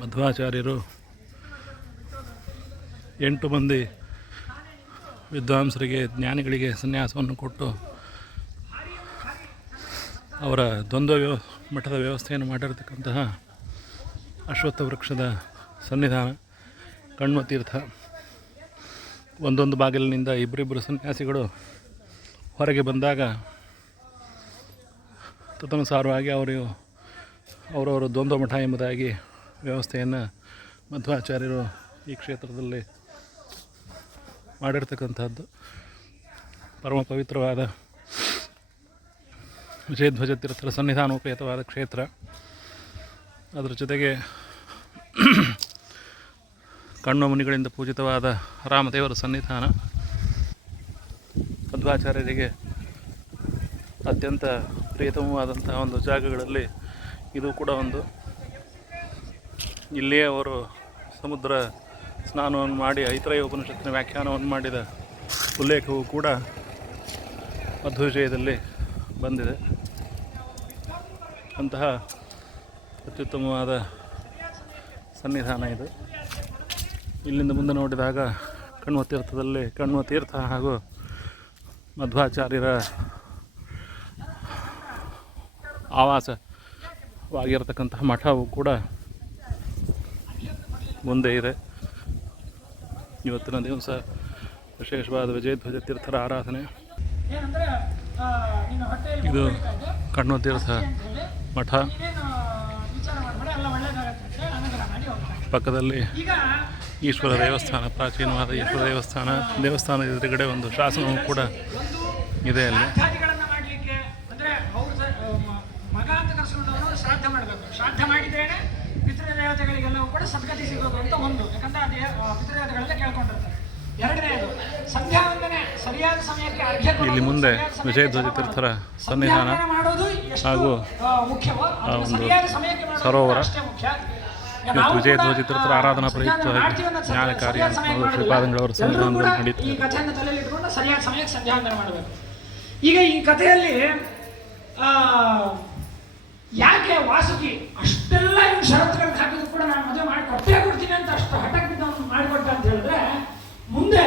ಮಧ್ವಾಚಾರ್ಯರು ಎಂಟು ಮಂದಿ ವಿದ್ವಾಂಸರಿಗೆ, ಜ್ಞಾನಿಗಳಿಗೆ ಸನ್ಯಾಸವನ್ನು ಕೊಟ್ಟು ಅವರ ದ್ವಂದ್ವ ವ್ಯವ ಮಠದ ವ್ಯವಸ್ಥೆಯನ್ನು ಮಾಡಿರತಕ್ಕಂತಹ ಅಶ್ವತ್ಥ ವೃಕ್ಷದ ಸನ್ನಿಧಾನ ಕಣ್ಮ ತೀರ್ಥ, ಒಂದೊಂದು ಬಾಗಿಲಿನಿಂದ ಇಬ್ಬರಿಬ್ಬರು ಸನ್ಯಾಸಿಗಳು ಹೊರಗೆ ಬಂದಾಗ ತದನುಸಾರವಾಗಿ ಅವರು ಅವರವರು ದ್ವಂದ್ವ ಮಠ ಎಂಬುದಾಗಿ ವ್ಯವಸ್ಥೆಯನ್ನು ಮಧ್ವಾಚಾರ್ಯರು ಈ ಕ್ಷೇತ್ರದಲ್ಲಿ ಮಾಡಿರ್ತಕ್ಕಂಥದ್ದು. ಪರಮ ಪವಿತ್ರವಾದ ವಿಜಯಧ್ವಜ ತೀರ್ಥರ ಸನ್ನಿಧಾನೋಪೇತವಾದ ಕ್ಷೇತ್ರ. ಅದರ ಜೊತೆಗೆ ಕಣ್ಣು ಮುನಿಗಳಿಂದ ಪೂಜಿತವಾದ ರಾಮದೇವರ ಸನ್ನಿಧಾನ ಮಧ್ವಾಚಾರ್ಯರಿಗೆ ಅತ್ಯಂತ ಪ್ರಿಯತಮವಾದಂತಹ ಒಂದು ಜಾಗಗಳಲ್ಲಿ ಇದು ಕೂಡ ಒಂದು. ಇಲ್ಲಿಯೇ ಅವರು ಸಮುದ್ರ ಸ್ನಾನವನ್ನು ಮಾಡಿ ಐತ್ರೈ ಉಪನಿಷತ್ತಿನ ವ್ಯಾಖ್ಯಾನವನ್ನು ಮಾಡಿದ ಉಲ್ಲೇಖವು ಕೂಡ ಮಧ್ವವಿಜಯದಲ್ಲಿ ಬಂದಿದೆ. ಅಂತಹ ಅತ್ಯುತ್ತಮವಾದ ಸನ್ನಿಧಾನ ಇದು. ಇಲ್ಲಿಂದ ಮುಂದೆ ನೋಡಿದಾಗ ಕಣ್ವ ತೀರ್ಥದಲ್ಲಿ, ಕಣ್ವ ತೀರ್ಥ ಹಾಗೂ ಮಧ್ವಾಚಾರ್ಯರ ಆವಾಸವಾಗಿರತಕ್ಕಂತಹ ಮಠವು ಕೂಡ ಮುಂದೆ ಇದೆ. ಇವತ್ತಿನ ದಿವಸ ವಿಶೇಷವಾದ ವಿಜಯಧ್ವಜ ತೀರ್ಥರ ಆರಾಧನೆ. ಇದು ಕಣ್ಣು ತೀರ್ಥ ಮಠ. ಪಕ್ಕದಲ್ಲಿ ಈಶ್ವರ ದೇವಸ್ಥಾನ, ಪ್ರಾಚೀನವಾದ ಈಶ್ವರ ದೇವಸ್ಥಾನ ದೇವಸ್ಥಾನ ಎದುರುಗಡೆ ಒಂದು ಶಾಸನವು ಕೂಡ ಇದೆ ಅಲ್ಲಿ. ಮಾಡಬೇಕು. ಶ್ರಾದ್ದ ಮಾಡಿದ್ರೇನೆ ಪಿತೃದೇವತೆಗಳಿಗೆಲ್ಲವೂ ಕೂಡ ಸದ್ಗತಿ ಸಿಗೋದು ಅಂತ ಒಂದು. ಯಾಕಂದ್ರೆ ಅದೇ ಪಿತೃದೇವತೆಗಳೆಲ್ಲ ಕೇಳ್ಕೊಂಡಿರ್ತಾರೆ. ಎರಡನೇದು ಸಂಧ್ಯಾ ವಂದನೆ ಸರಿಯಾದ ಸಮಯಕ್ಕೆ ಅರ್ಘ್ಯ ಇಲ್ಲಿ ಮುಂದೆ ವಿಜಯ ಸಮಯಕ್ಕೆ ತೀರ್ಥರ ಸನ್ನಿಧಾನ ಮಾಡೋದು ಹಾಗೂ ಮುಖ್ಯವೋ ಸರಿಯಾದ ಸಮಯಕ್ಕೆ ಸರೋವರ. ಅಷ್ಟೇ ಮುಖ್ಯ. ಇವತ್ತು ನಾವು ವಿಜಯಧ್ವಜ ತೀರ್ಥರ ಆರಾಧನಾ ಪ್ರಯುಕ್ತ ಪ್ರಯುಕ್ತವಾಗಿ ಅನ್ನೋದು ಕಾರ್ಯ. ಶ್ರೀಪಾದಂಗಳವರ ಎಲ್ಲರೂ ಸನ್ನಿಧಾನದಲ್ಲಿ ಈ ಕಥೆಯನ್ನು ತಲೆಯಲ್ಲಿ ಇಟ್ಕೊಂಡು ಸರಿಯಾದ ಸಮಯಕ್ಕೆ ಸಂಧ್ಯಾವಂದನೆ ಮಾಡಬೇಕು. ಈಗ ಈ ಕಥೆಯಲ್ಲಿ ಯಾಕೆ ವಾಸುಕಿ? ಅಷ್ಟೆಲ್ಲ ಇವ್ನು ಷರತ್ತುಗಳಿಗೆ ಹಾಕಿದ್ರು ಕೂಡ ನಾನು ಮದುವೆ ಮಾಡಿ ಕೊಟ್ಟೇ ಕೊಡ್ತೀನಿ ಅಂತ ಅಷ್ಟು ಹಠಕ್ಕೆ ಬಿದ್ದು ಮಾಡಿಕೊಟ್ಟ ಅಂತ ಹೇಳಿದ್ರೆ, ಮುಂದೆ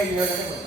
ಆ, ಸರಿಯಾಗಿ ಹೇಳೋದೇ ಗೊತ್ತಿಲ್ಲ.